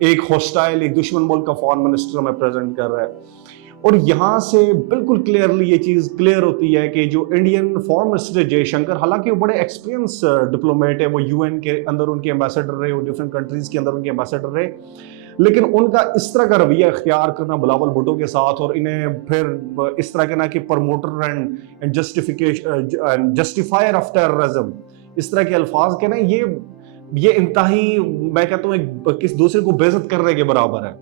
ایک ہاسٹائل ایک دشمن ملک کا فارن منسٹر ہمیں پریزنٹ کر رہا ہے. اور یہاں سے بالکل کلیئرلی یہ چیز کلیئر ہوتی ہے کہ جو انڈین فارن منسٹر جے شنکر، حالانکہ وہ بڑے ایکسپیرینس ڈپلومیٹ ہے، وہ یو این کے اندر ان کے ایمبیسڈر رہے، وہ ڈفرینٹ کنٹریز کے اندر ان کے ایمبیسڈر رہے، لیکن ان کا اس طرح کا رویہ اختیار کرنا بلاول بھٹو کے ساتھ، اور انہیں پھر اس طرح کہنا کہ پروموٹر اینڈ جسٹیفائر آف ٹیررزم، اس طرح کے الفاظ کہنا، یہ انتہائی میں کہتا ہوں ایک کس دوسرے کو بے عزت کرنے کے برابر ہے.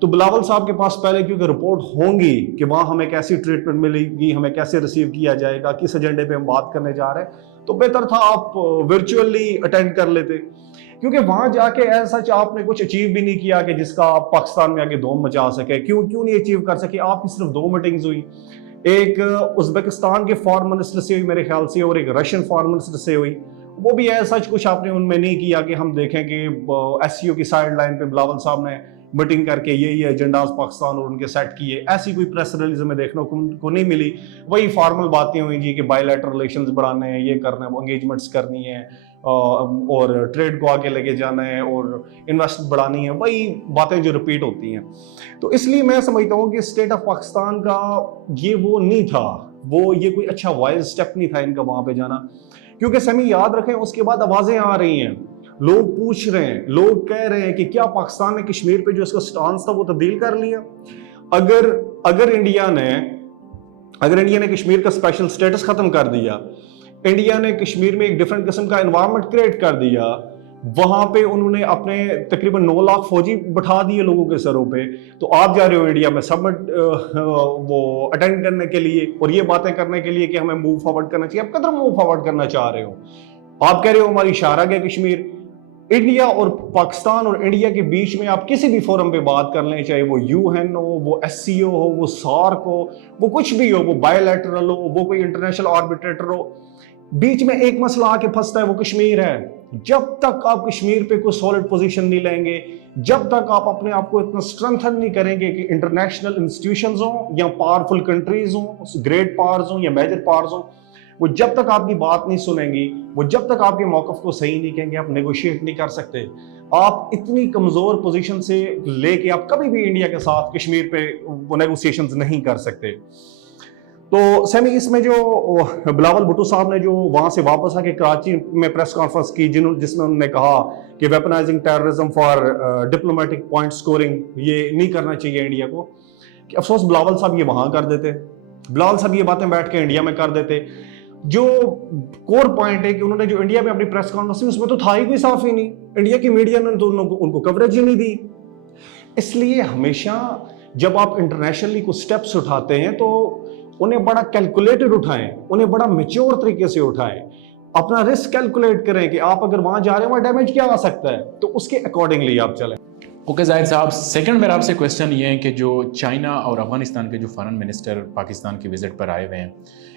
تو بلاول صاحب کے پاس پہلے کیونکہ رپورٹ ہوں گی کہ وہاں ہمیں کیسی ٹریٹمنٹ ملے گی، ہمیں کیسے ریسیو کیا جائے گا، کس ایجنڈے پہ ہم بات کرنے جا رہے ہیں، تو بہتر تھا آپ ورچولی اٹینڈ کر لیتے، کیونکہ وہاں جا کے ایسا آپ نے کچھ اچیو بھی نہیں کیا کہ جس کا آپ پاکستان میں آگے دھوم مچا سکے. کیوں نہیں اچیو کر سکے؟ آپ کی صرف 2 میٹنگز ہوئی، ایک ازبکستان کے فارن منسٹر سے ہوئی میرے خیال سے، اور ایک رشین فارن منسٹر سے ہوئی. وہ بھی ایسا کچھ آپ نے ان میں نہیں کیا کہ ہم دیکھیں کہ ایس سی او کی سائڈ لائن پہ بلاول صاحب نے میٹنگ کر کے یہ ایجنڈاز پاکستان اور ان کے سیٹ کیے. ایسی کوئی پریس ریلیز ہمیں دیکھنے کو نہیں ملی. وہی فارمل باتیں ہوئی جی کہ بائی لیٹر ریلیشنز بڑھانے ہیں، یہ کرنا ہے، وہ انگیجمنٹس کرنی ہے، اور ٹریڈ کو آگے لے کے جانا ہے، اور انویسٹ بڑھانی ہے، وہی باتیں جو ریپیٹ ہوتی ہیں. تو اس لیے میں سمجھتا ہوں کہ اسٹیٹ آف پاکستان کا یہ وہ نہیں تھا، یہ کوئی اچھا وائز اسٹیپ نہیں تھا ان کا وہاں پہ جانا. کیونکہ سمی یاد رکھیں اس کے بعد آوازیں آ رہی ہیں، لوگ پوچھ رہے ہیں، لوگ کہہ رہے ہیں کہ کیا پاکستان نے کشمیر پہ جو اس کا سٹانس تھا وہ تبدیل کر لیا؟ اگر انڈیا نے کشمیر کا اسپیشل سٹیٹس ختم کر دیا، انڈیا نے کشمیر میں ایک ڈیفرنٹ قسم کا انوائرمنٹ کریٹ کر دیا، وہاں پہ انہوں نے اپنے تقریباً 9 لاکھ فوجی بٹھا دیے لوگوں کے سروں پہ، تو آپ جا رہے ہو انڈیا میں سبمٹ وہ اٹینڈ کرنے کے لیے اور یہ باتیں کرنے کے لیے کہ ہمیں موو فارورڈ کرنا چاہیے. آپ کدھر موو فارورڈ کرنا چاہ رہے ہو؟ آپ کہہ رہے ہو ہماری شاہراہ گیا کشمیر. انڈیا اور پاکستان اور انڈیا کے بیچ میں آپ کسی بھی فورم پہ بات کر لیں، چاہے وہ یو این ہو، وہ ایس سی او ہو، وہ سارک ہو، وہ کچھ بھی ہو، وہ بائی لیٹرل ہو، وہ کوئی انٹرنیشنل آربیٹریٹر ہو، بیچ میں ایک مسئلہ آ کے پھنستا ہے، وہ کشمیر ہے. جب تک آپ کشمیر پہ کوئی سالڈ پوزیشن نہیں لیں گے، جب تک آپ اپنے آپ کو اتنا اسٹرینتھن نہیں کریں گے کہ انٹرنیشنل انسٹیٹیوشنز ہوں یا پاورفل کنٹریز ہوں، گریٹ پاورز ہوں یا میجر پاورز ہوں، وہ جب تک آپ کی بات نہیں سنیں گی، وہ جب تک آپ کے موقف کو صحیح نہیں کہیں گے، آپ نیگوشیٹ نہیں کر سکتے. آپ اتنی کمزور پوزیشن سے لے کے آپ کبھی بھی انڈیا کے ساتھ کشمیر پہ وہ نیگوسیشنز نہیں کر سکتے. تو سیمی اس میں جو بلاول بھٹو صاحب نے جو وہاں سے واپس آ کے کراچی میں پریس کانفرنس کی، جس میں انہوں نے کہا کہ weaponising terrorism for diplomatic point scoring یہ نہیں کرنا چاہیے انڈیا کو، کہ افسوس بلاول صاحب یہ وہاں کر دیتے، بلاول صاحب یہ باتیں بیٹھ کے انڈیا میں کر دیتے. جو کور پوائنٹ ہے کہ انہوں نے جو انڈیا میں اپنی پریس کانفرنس اس میں تو تھا ہی کوئی صاف ہی نہیں، انڈیا کی میڈیا نے تو ان کو کوریج ہی نہیں دی. اس لیے ہمیشہ جب آپ انٹرنیشنلی کو سٹیپس اٹھاتے ہیں تو انہیں بڑا کیلکولیٹڈ اٹھائیں، انہیں بڑا میچور طریقے سے اٹھائیں، اپنا رسک کیلکولیٹ کریں کہ آپ اگر وہاں جا رہے ہیں وہاں ڈیمیج کیا آ سکتا ہے، تو اس کے اکارڈنگلی آپ چلیں. اوکے زاہد صاحب، سیکنڈ میرا آپ سے کویسچن یہ ہے کہ جو چائنا اور افغانستان کے جو فارن منسٹر پاکستان کی وزٹ پر آئے ہوئے ہیں،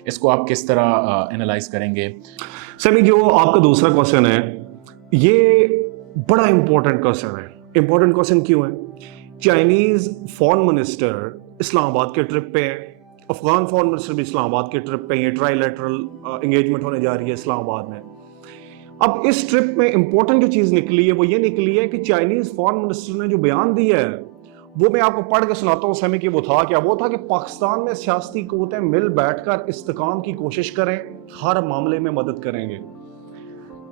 اس کو آپ کس طرح انالائز کریں گے؟ سمی جو آپ کا دوسرا کویسچن ہے یہ بڑا امپورٹنٹ کویسچن ہے. امپورٹنٹ کویسچن کیوں ہے؟ چائنیز فارن منسٹر اسلام آباد کے ٹرپ پہ ہے، افغان فارن منسٹر بھی اسلام آباد کے ٹرپ پہ ہیں، ٹرائی لیٹرل انگیجمنٹ ہونے جا رہی ہے اسلام آباد میں. اب اس ٹرپ میں امپورٹنٹ جو چیز نکلی ہے وہ یہ نکلی ہے کہ چائنیز فارن منسٹر نے جو بیان دیا ہے وہ میں آپ کو پڑھ کے سناتا ہوں سیمی کہ وہ تھا کیا. وہ تھا کہ پاکستان میں سیاسی قوتیں مل بیٹھ کر استحکام کی کوشش کریں، ہر معاملے میں مدد کریں گے.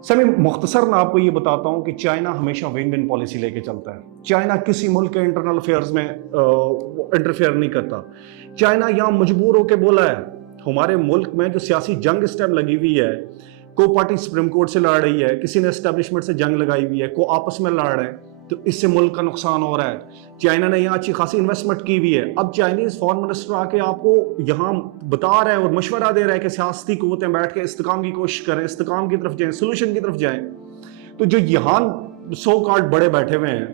سیمی مختصر میں آپ کو یہ بتاتا ہوں کہ چائنا ہمیشہ ون ون پالیسی لے کے چلتا ہے. چائنا کسی ملک کے انٹرنل افیئرز میں انٹرفیئر نہیں کرتا. چائنا یہاں مجبور ہو کے بولا ہے، ہمارے ملک میں جو سیاسی جنگ اس ٹائم لگی ہوئی ہے، کو پارٹی سپریم کورٹ سے لڑ رہی ہے، کسی نے اسٹیبلشمنٹ سے جنگ لگائی ہوئی ہے، کو آپس میں لڑ رہے ہیں، تو اس سے ملک کا نقصان ہو رہا ہے. چائنا نے یہاں اچھی خاصی انویسٹمنٹ کی ہوئی ہے. اب چائنیز فارن منسٹر آ کے آپ کو یہاں بتا رہا ہے اور مشورہ دے رہا ہے کہ سیاسی قوتیں بیٹھ کے استحکام کی کوشش کریں، استحکام کی طرف جائیں، سولوشن کی طرف جائیں. تو جو یہاں سو کارڈ بڑے بیٹھے ہوئے ہیں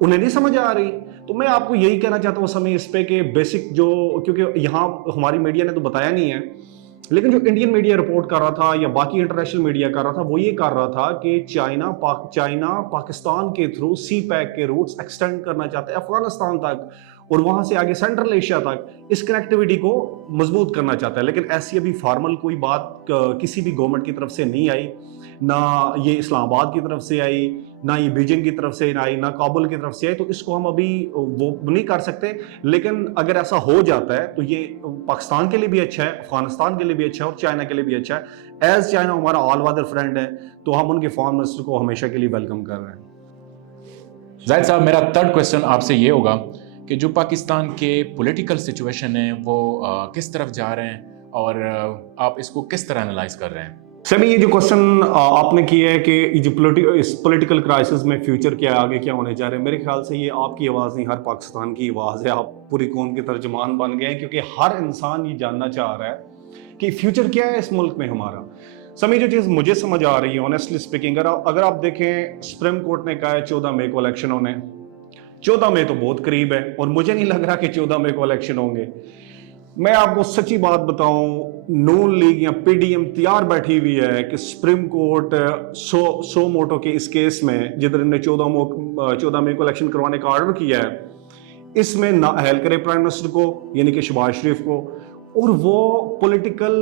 انہیں نہیں سمجھ آ رہی. تو میں آپ کو یہی کہنا چاہتا ہوں سمے اس پہ کہ بیسک جو، کیونکہ یہاں ہماری میڈیا نے تو بتایا نہیں ہے، لیکن جو انڈین میڈیا رپورٹ کر رہا تھا یا باقی انٹرنیشنل میڈیا کر رہا تھا وہ یہ کر رہا تھا کہ چائنا پاکستان کے تھرو سی پیک کے روٹس ایکسٹینڈ کرنا چاہتا ہے افغانستان تک اور وہاں سے آگے سینٹرل ایشیا تک، اس کنیکٹیوٹی کو مضبوط کرنا چاہتا ہے. لیکن ایسی ابھی فارمل کوئی بات کسی بھی گورنمنٹ کی طرف سے نہیں آئی، نہ یہ اسلام آباد کی طرف سے آئی، نہ یہ بیجنگ کی طرف سے نہ کابل کی طرف سے آئی، تو اس کو ہم ابھی وہ نہیں کر سکتے. لیکن اگر ایسا ہو جاتا ہے تو یہ پاکستان کے لیے بھی اچھا ہے، افغانستان کے لیے بھی اچھا ہے اور چائنا کے لیے بھی اچھا ہے. ایز چائنا ہمارا آل ویدر فرینڈ ہے تو ہم ان کے فارن منسٹر کو ہمیشہ کے لیے ویلکم کر رہے ہیں. زاہد صاحب، میرا تھرڈ کویسچن آپ سے یہ ہوگا کہ جو پاکستان کے پولیٹیکل سچویشن ہیں وہ کس طرف جا رہے ہیں اور آپ اس کو کس طرح انالائز کر رہے ہیں؟ سمی، یہ جو کوشچن آپ نے کیا ہے کہ جو اس پولیٹیکل کرائسس میں فیوچر کیا ہے، آگے کیا ہونے جا رہے ہیں، میرے خیال سے یہ آپ کی آواز نہیں، ہر پاکستان کی آواز ہے. آپ پوری قوم کے ترجمان بن گئے ہیں کیونکہ ہر انسان یہ جاننا چاہ رہا ہے کہ فیوچر کیا ہے اس ملک میں ہمارا. سمی، جو چیز مجھے سمجھ آ رہی ہے آنیسٹلی اسپیکنگ، اگر آپ دیکھیں سپریم کورٹ نے کہا ہے 14 مئی کو الیکشن ہونے. 14 مئی تو بہت قریب ہے اور مجھے نہیں لگ رہا کہ 14 مئی کو الیکشن ہوں گے. میں آپ کو سچی بات بتاؤں، نون لیگ یا پی ڈی ایم تیار بیٹھی ہوئی ہے کہ سپریم کورٹ سو موٹو کے اس کیس میں جدھر انہوں نے 14 مئی کو الیکشن کروانے کا آرڈر کیا ہے، اس میں نہ اہل کرے پرائم منسٹر کو یعنی کہ شہباز شریف کو، اور وہ پولیٹیکل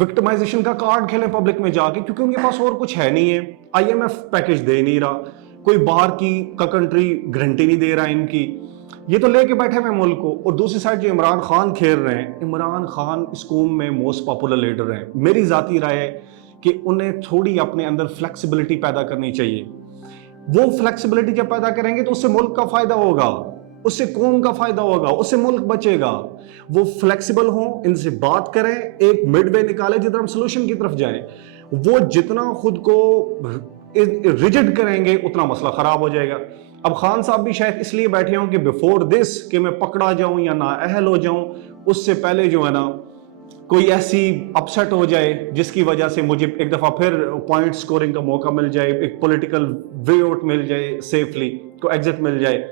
وکٹمائزیشن کا کارڈ کھیلیں پبلک میں جا کے، کیونکہ ان کے پاس اور کچھ ہے نہیں ہے. آئی ایم ایف پیکج دے نہیں رہا، کوئی باہر کی کنٹری گارنٹی نہیں دے رہا ان کی، یہ تو لے کے بیٹھے ہوئے ملک کو. اور دوسری سائڈ جو عمران خان کھیل رہے ہیں، عمران خان اس قوم میں موسٹ پاپولر لیڈر ہیں. میری ذاتی رائے ہے کہ انہیں تھوڑی اپنے اندر فلیکسیبلٹی پیدا کرنی چاہیے. وہ فلیکسیبلٹی جب پیدا کریں گے تو اس سے ملک کا فائدہ ہوگا، اس سے قوم کا فائدہ ہوگا، اس سے ملک بچے گا. وہ فلیکسیبل ہوں، ان سے بات کریں، ایک مڈ وے نکالیں جدھر ہم سولوشن کی طرف جائیں. وہ جتنا خود کو ریجڈ کریں گے اتنا مسئلہ خراب ہو جائے گا. اب خان صاحب بھی شاید اس لیے بیٹھے ہوں کہ بیفور دس کہ میں پکڑا جاؤں یا نہ اہل ہو جاؤں، اس سے پہلے جو ہے نا کوئی ایسی اپسیٹ ہو جائے جس کی وجہ سے مجھے ایک دفعہ پھر پوائنٹ سکورنگ کا موقع مل جائے، ایک پولیٹیکل وے آؤٹ مل جائے، سیفلی کو ایگزٹ مل جائے.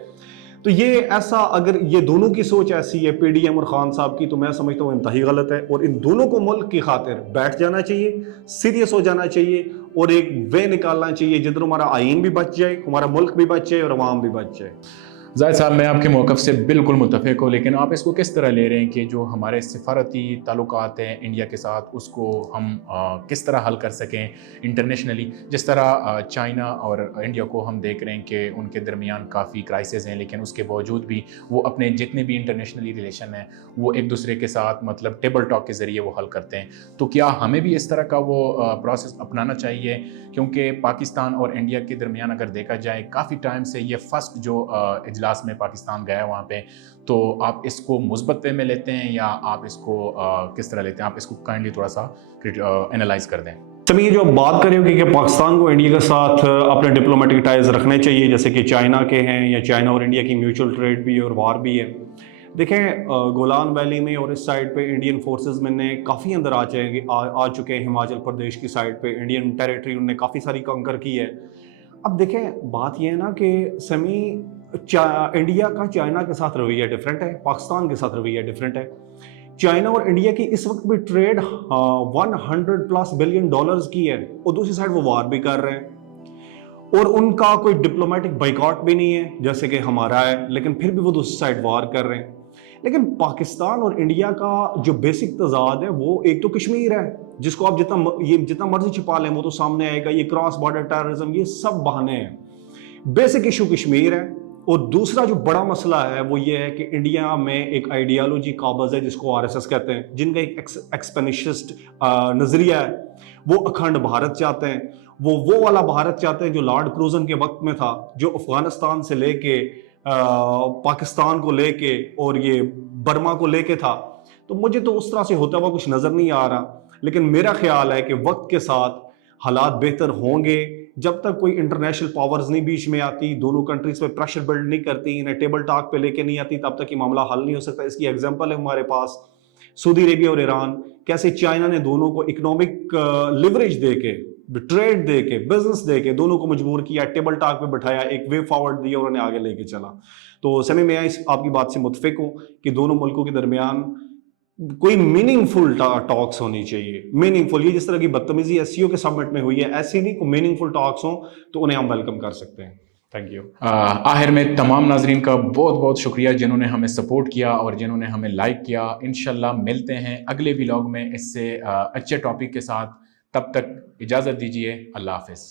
تو یہ ایسا، اگر یہ دونوں کی سوچ ایسی ہے پی ڈی ایم اور خان صاحب کی، تو میں سمجھتا ہوں انتہائی غلط ہے. اور ان دونوں کو ملک کی خاطر بیٹھ جانا چاہیے، سیریس ہو جانا چاہیے اور ایک وے نکالنا چاہیے جدھر ہمارا آئین بھی بچ جائے، ہمارا ملک بھی بچ جائے اور عوام بھی بچ جائے. زاہد صاحب، میں آپ کے موقف سے بالکل متفق ہوں، لیکن آپ اس کو کس طرح لے رہے ہیں کہ جو ہمارے سفارتی تعلقات ہیں انڈیا کے ساتھ، اس کو ہم کس طرح حل کر سکیں انٹرنیشنلی؟ جس طرح چائنا اور انڈیا کو ہم دیکھ رہے ہیں کہ ان کے درمیان کافی کرائسس ہیں، لیکن اس کے باوجود بھی وہ اپنے جتنے بھی انٹرنیشنلی ریلیشن ہیں وہ ایک دوسرے کے ساتھ مطلب ٹیبل ٹاک کے ذریعے وہ حل کرتے ہیں. تو کیا ہمیں بھی اس طرح کا وہ پروسیس اپنانا چاہیے؟ کیونکہ پاکستان اور انڈیا کے درمیان اگر دیکھا جائے کافی ٹائم سے یہ فرسٹ جو اجلاس میں پاکستان گیا وہاں پہ، تو آپ اس کو مثبت وے میں لیتے ہیں یا آپ اس کو کس طرح لیتے ہیں؟ آپ اس کو کائنڈلی تھوڑا سا انالائز کر دیں. سمی، یہ جو بات کرے ہوگی کہ پاکستان کو انڈیا کے ساتھ اپنے ڈپلومیٹک ٹائز رکھنے چاہیے جیسے کہ چائنا کے ہیں، یا چائنا اور انڈیا کی میوچل ٹریڈ بھی اور وار بھی ہے. دیکھیں، گولان ویلی میں اور اس سائڈ پہ انڈین فورسز میں نے کافی اندر آ چکے ہیں. ہماچل پردیش کی سائڈ پہ انڈین ٹیریٹری انہوں نے کافی ساری کنکر کی ہے. اب دیکھیں، بات یہ ہے نا کہ سمی، انڈیا کا چائنا کے ساتھ رویہ ڈفرینٹ ہے، پاکستان کے ساتھ رویہ ڈفرینٹ ہے. چائنا اور انڈیا کی اس وقت بھی ٹریڈ 100+ بلین ڈالرز کی ہے اور دوسری سائڈ وہ وار بھی کر رہے ہیں اور ان کا کوئی ڈپلومیٹک بائیکاٹ بھی نہیں ہے جیسے کہ ہمارا ہے، لیکن پھر بھی وہ دوسری سائڈ وار کر رہے ہیں. لیکن پاکستان اور انڈیا کا جو بیسک تضاد ہے وہ ایک تو کشمیر ہے، جس کو آپ جتنا مرضی چھپا لیں وہ تو سامنے آئے گا. یہ کراس بارڈر ٹیررزم، یہ سب بہانے ہیں. بیسک ایشو کشمیر ہے. اور دوسرا جو بڑا مسئلہ ہے وہ یہ ہے کہ انڈیا میں ایک آئیڈیالوجی قابض ہے جس کو RSS کہتے ہیں، جن کا ایک ایکسپینشسٹ نظریہ ہے. وہ اکھنڈ بھارت چاہتے ہیں، وہ والا بھارت چاہتے ہیں جو لارڈ کروزن کے وقت میں تھا، جو افغانستان سے لے کے پاکستان کو لے کے اور یہ برما کو لے کے تھا. تو مجھے تو اس طرح سے ہوتا ہوا کچھ نظر نہیں آ رہا. لیکن میرا خیال ہے کہ وقت کے ساتھ حالات بہتر ہوں گے. جب تک کوئی انٹرنیشنل پاورز نہیں بیچ میں آتی، دونوں کنٹریز پہ پریشر بلڈ نہیں کرتی، انہیں ٹیبل ٹاک پہ لے کے نہیں آتی، تب تک یہ معاملہ حل نہیں ہو سکتا. اس کی ایگزامپل ہے ہمارے پاس سعودی عربیہ اور ایران. کیسے چائنا نے دونوں کو اکنامک لیوریج دے کے، ٹریڈ دے کے، بزنس دے کے دونوں کو مجبور کیا، ٹیبل ٹاک پہ بٹھایا، ایک وے فارورڈ دیا اور انہیں آگے لے کے چلا. تو سمی، میں آپ کی بات سے متفق ہوں کہ دونوں ملکوں کے درمیان کوئی میننگ فل ٹاکس ہونی چاہیے. میننگ فل، یہ جس طرح کی بدتمیزی SCO کے سمٹ میں ہوئی ہے ایسی نہیں، کوئی میننگ فل ٹاکس ہوں تو انہیں ہم ویلکم کر سکتے ہیں. Thank you. آخر میں تمام ناظرین کا بہت بہت شکریہ جنہوں نے ہمیں سپورٹ کیا اور جنہوں نے ہمیں لائک کیا. انشاءاللہ ملتے ہیں اگلے ولاگ میں اس سے اچھے ٹاپک کے ساتھ. تب تک اجازت دیجیے. اللہ حافظ.